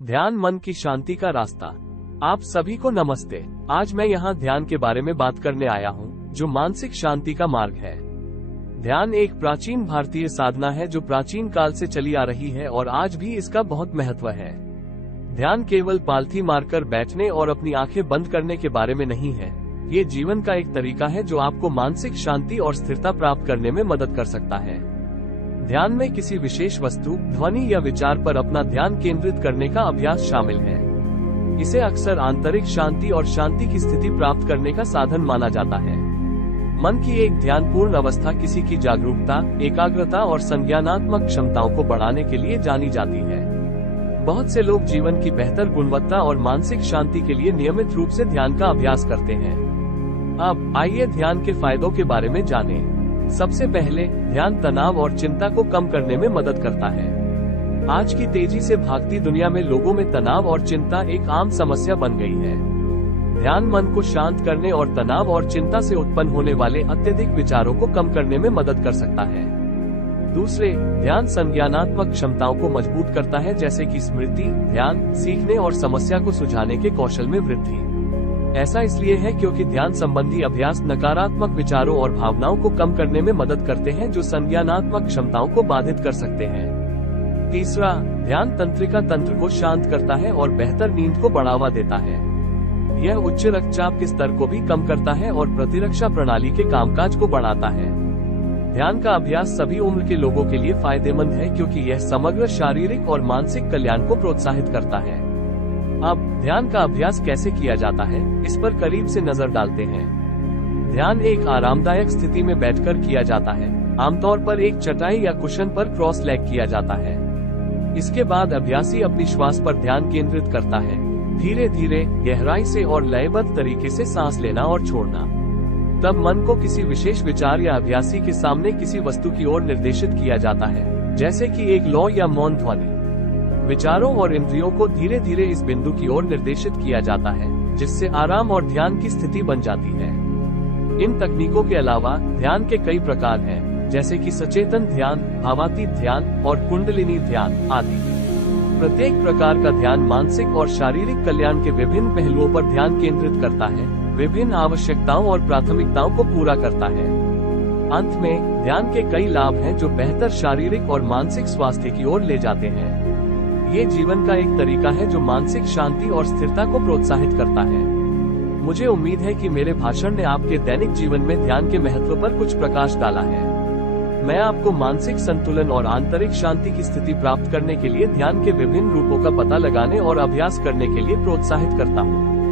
ध्यान मन की शांति का रास्ता। आप सभी को नमस्ते। आज मैं यहाँ ध्यान के बारे में बात करने आया हूँ, जो मानसिक शांति का मार्ग है। ध्यान एक प्राचीन भारतीय साधना है जो प्राचीन काल से चली आ रही है और आज भी इसका बहुत महत्व है। ध्यान केवल पालथी मारकर बैठने और अपनी आंखें बंद करने के बारे में नहीं है। ये जीवन का एक तरीका है जो आपको मानसिक शांति और स्थिरता प्राप्त करने में मदद कर सकता है। ध्यान में किसी विशेष वस्तु, ध्वनि या विचार पर अपना ध्यान केंद्रित करने का अभ्यास शामिल है। इसे अक्सर आंतरिक शांति और शांति की स्थिति प्राप्त करने का साधन माना जाता है। मन की एक ध्यानपूर्ण अवस्था किसी की जागरूकता, एकाग्रता और संज्ञानात्मक क्षमताओं को बढ़ाने के लिए जानी जाती है। बहुत से लोग जीवन की बेहतर गुणवत्ता और मानसिक शांति के लिए नियमित रूप से ध्यान का अभ्यास करते हैं। अब आइए ध्यान के फायदों के बारे में जानें। सबसे पहले, ध्यान तनाव और चिंता को कम करने में मदद करता है। आज की तेजी से भागती दुनिया में लोगों में तनाव और चिंता एक आम समस्या बन गई है। ध्यान मन को शांत करने और तनाव और चिंता से उत्पन्न होने वाले अत्यधिक विचारों को कम करने में मदद कर सकता है। दूसरे, ध्यान संज्ञानात्मक क्षमताओं को मजबूत करता है, जैसे कि स्मृति, ध्यान, सीखने और समस्या को सुलझाने के कौशल में वृद्धि। ऐसा इसलिए है क्योंकि ध्यान संबंधी अभ्यास नकारात्मक विचारों और भावनाओं को कम करने में मदद करते हैं जो संज्ञानात्मक क्षमताओं को बाधित कर सकते हैं। तीसरा, ध्यान तंत्रिका तंत्र को शांत करता है और बेहतर नींद को बढ़ावा देता है। यह उच्च रक्तचाप के स्तर को भी कम करता है और प्रतिरक्षा प्रणाली के कामकाज को बढ़ाता है। ध्यान का अभ्यास सभी उम्र के लोगों के लिए फायदेमंद है क्योंकि यह समग्र शारीरिक और मानसिक कल्याण को प्रोत्साहित करता है। अब ध्यान का अभ्यास कैसे किया जाता है, इस पर करीब से नजर डालते हैं। ध्यान एक आरामदायक स्थिति में बैठकर किया जाता है। आमतौर पर एक चटाई या कुशन पर क्रॉस लेग किया जाता है। इसके बाद अभ्यासी अपनी श्वास पर ध्यान केंद्रित करता है। धीरे धीरे, गहराई से और लयबद्ध तरीके से सांस लेना और छोड़ना। तब मन को किसी विशेष विचार या अभ्यासी के सामने किसी वस्तु की ओर निर्देशित किया जाता है, जैसे कि एक लौ या मौन ध्वनि। विचारों और इंद्रियों को धीरे धीरे इस बिंदु की ओर निर्देशित किया जाता है, जिससे आराम और ध्यान की स्थिति बन जाती है। इन तकनीकों के अलावा ध्यान के कई प्रकार हैं, जैसे कि सचेतन ध्यान, भावातीत ध्यान और कुंडलिनी ध्यान आदि। प्रत्येक प्रकार का ध्यान मानसिक और शारीरिक कल्याण के विभिन्न पहलुओं पर ध्यान केंद्रित करता है, विभिन्न आवश्यकताओं और प्राथमिकताओं को पूरा करता है। अंत में, ध्यान के कई लाभ हैं जो बेहतर शारीरिक और मानसिक स्वास्थ्य की ओर ले जाते हैं। ये जीवन का एक तरीका है जो मानसिक शांति और स्थिरता को प्रोत्साहित करता है। मुझे उम्मीद है कि मेरे भाषण ने आपके दैनिक जीवन में ध्यान के महत्व पर कुछ प्रकाश डाला है। मैं आपको मानसिक संतुलन और आंतरिक शांति की स्थिति प्राप्त करने के लिए ध्यान के विभिन्न रूपों का पता लगाने और अभ्यास करने के लिए प्रोत्साहित करता हूँ।